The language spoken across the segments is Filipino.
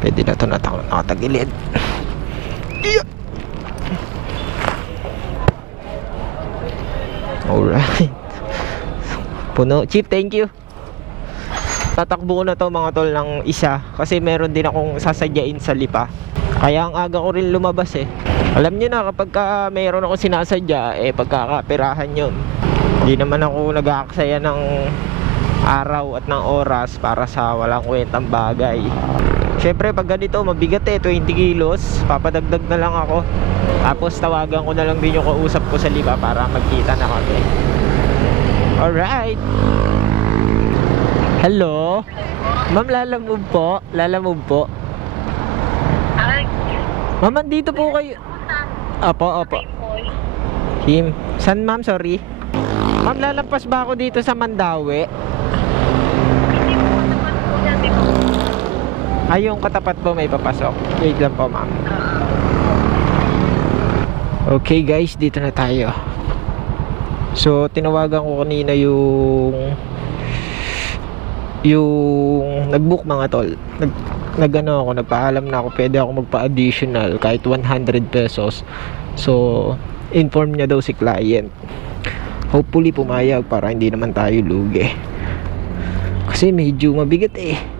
Pwede na ito na ako nakatagilid. Alright. Puno. Chief, thank you. Tatakbo ko na to mga tol ng isa kasi meron din akong sasadyain sa lipa. Kaya ang aga ko rin lumabas eh. Alam niyo na kapag ka mayroon ako sinasadya eh pagkakapirahan yun. Hindi naman ako nag-aaksaya ng araw at ng oras para sa walang kwentang bagay. Syempre pag ganito mabigat eh 20 kilos, papadagdag na lang ako. Tapos tawagan ko na lang din yung kausap ko sa lipa para magkita na kami. Alright. Hello? Ma'am, lalamove po. Lalamove po. Ma'am, dito po kayo. Opo, opo. Him. San ma'am? Sorry. Ma'am, lalampas ba ako dito sa Mandawi? Hindi po naman po yan. Di po. Ay, yung katapat po may papasok. Wait lang po, ma'am. Okay guys, dito na tayo. So, tinawagan ko kanina yung yung nag-book mga tol. Nag nagano ako, nagpaalam na ako, pwede ako magpa-additional kahit 100 pesos. So, inform niya daw si client. Hopefully pumayag para hindi naman tayo lugi. Kasi medyo mabigat eh.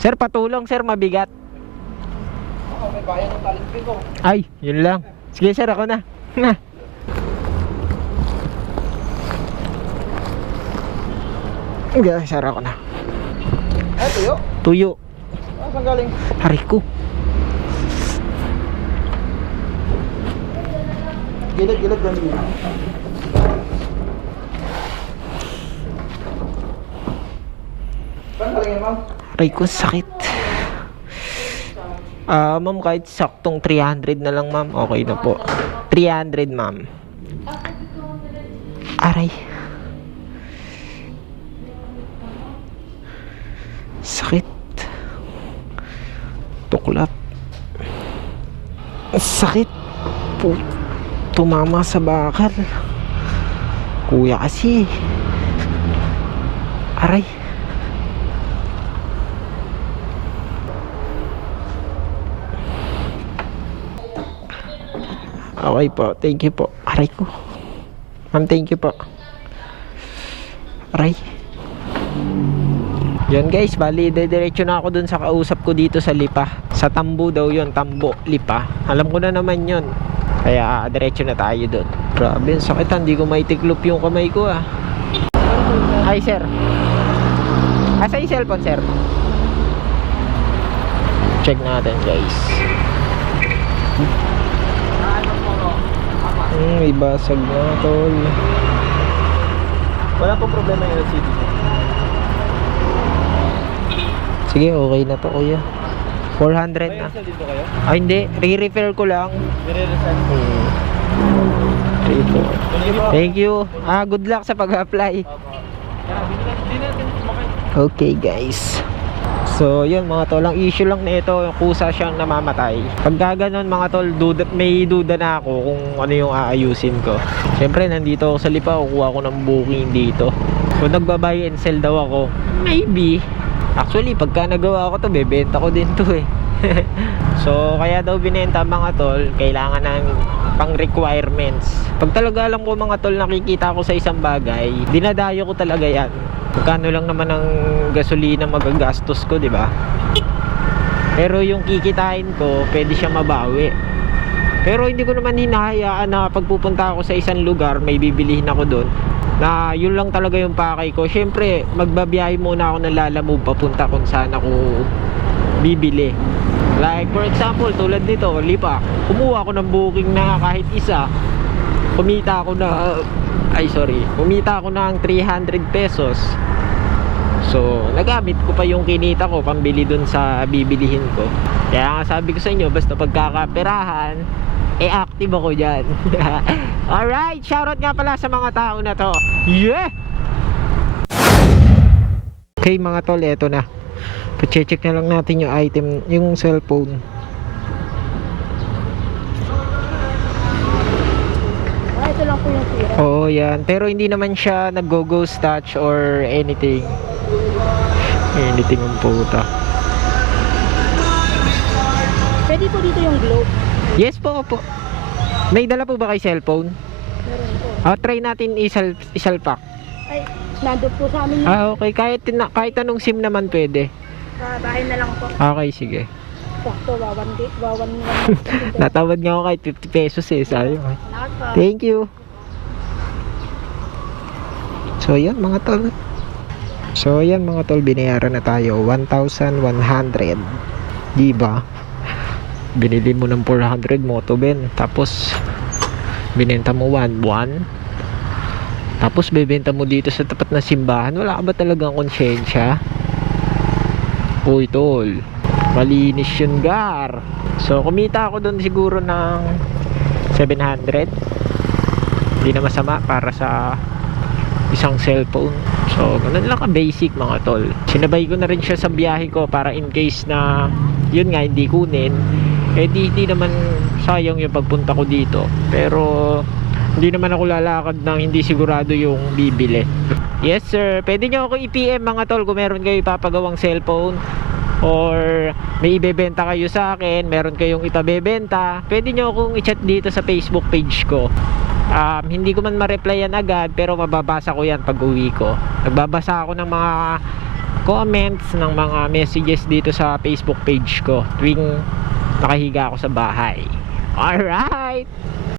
Sir, patulong sir, mabigat. Ay, yun lang. Sige sir, ako na. Na. Sige, sir, ako na. Ay, tuyo? Tuyo. Ah, saan galing? Hari ko. Gilid, gilid, gilid. Hari ko, sakit. Ah, ma'am, kahit saktong 300 na lang, ma'am. Okay na po. 300, ma'am. Aray. Sakit. Tuklap. Sakit. Po. Tumama sa bakal. Kuya kasi. Aray. Okay po. Thank you po. Aray ko. Ma'am, thank you po. Aray. Yun guys, bali diretso na ako dun sa kausap ko dito sa Lipa. Sa Tambo daw yun, Tambo, Lipa. Alam ko na naman yun. Kaya diretso na tayo dun. Grabe, sakit. Hindi ko maitiklop yung kamay ko ah. Hi sir. Asa yung cellphone sir? Check natin guys. Hmm, ibasag na tol. Wala pong problema yung LCD. Sige, okay na to kuya. 400 na. Dito kayo? Ah, hindi. Re-refer ko lang. Nire-resign. Hmm. Refer. Thank you. Ah, good luck sa pag-apply. Okay, guys. So, yun mga tol, ang issue lang nito, kusa siyang namamatay. Pagka ganun mga tol, duda, may duda na ako kung ano yung aayusin ko. Siyempre, nandito ako sa Lipa, kukuha ko ng booking dito. Kung nagbabuy and sell daw ako, maybe. Actually, pagka nagawa ko to, bebenta ko din to eh. so, kaya daw binenta mga tol, kailangan ng pang requirements. Pag talaga alam ko mga tol, nakikita ko sa isang bagay, dinadayo ko talaga yan. Magkano lang naman ang gasolina magagastos ko, di ba? Pero yung kikitain ko, pwede siya mabawi. Pero hindi ko naman hinahayaan na pagpupunta ako sa isang lugar, may bibilihin ako doon. Na yun lang talaga yung pakay ko. Siyempre, magbabiyahe muna ako ng lalamove papunta kung saan ako bibili. Like for example, tulad nito, lipa. Kumuha ako ng booking na kahit isa. Kumita ako na ay sorry, kumita ako ng 300 pesos. So, nagamit ko pa yung kinita ko pambili dun sa bibilihin ko. Kaya nga sabi ko sa inyo, basta pagkakaperahan, eh active ako dyan. Alright, shoutout nga pala sa mga tao na to. Yeah! Okay mga tol, eto na. Pa-check na lang natin yung item, yung cellphone. Ah, ito lang po yung tira. Oo, yan. Pero hindi naman siya nag-go-ghost touch or anything. Initing ang puta. Pwede po dito yung globe. Yes po, opo. May dala po ba kay cellphone? Meron po. Ah, try natin isal isalpak. Ay, nandun po sa amin Ah, okay. Kahit, na, kahit anong SIM naman pwede. Sa bahay na lang po. Okay, sige. Sakto, wawan wawan Natawad nga ako kahit 50 pesos eh. Salamat po. Thank you. So, yan mga tol. So, yan mga tol. Binayaran na tayo. 1,100. Diba? Binili mo ng 400 moto Ben. Tapos, binenta mo 1 1. Tapos, bebenta mo dito sa tapat ng simbahan. Wala ka ba talagang konsyensya? Uy, tol. Malinis yun, gar. So, kumita ako doon siguro ng 700 hindi na masama para sa isang cellphone. So ganun lang ka basic mga tol. Sinabay ko na rin siya sa biyahe ko para in case na yun nga hindi kunin. Eh di, di naman sayang yung pagpunta ko dito. Pero hindi naman ako lalakad ng hindi sigurado yung bibili yes sir pwede nyo ako i-PM mga tol kung meron kayo ipapagawang cellphone or may ibebenta kayo sa akin, meron kayong ipabebenta, pwede nyo akong i-chat dito sa Facebook page ko. Um, hindi ko man ma-replyan agad, pero mababasa ko yan pag uwi ko. Nagbabasa ako ng mga comments, ng mga messages dito sa Facebook page ko tuwing nakahiga ako sa bahay. Alright!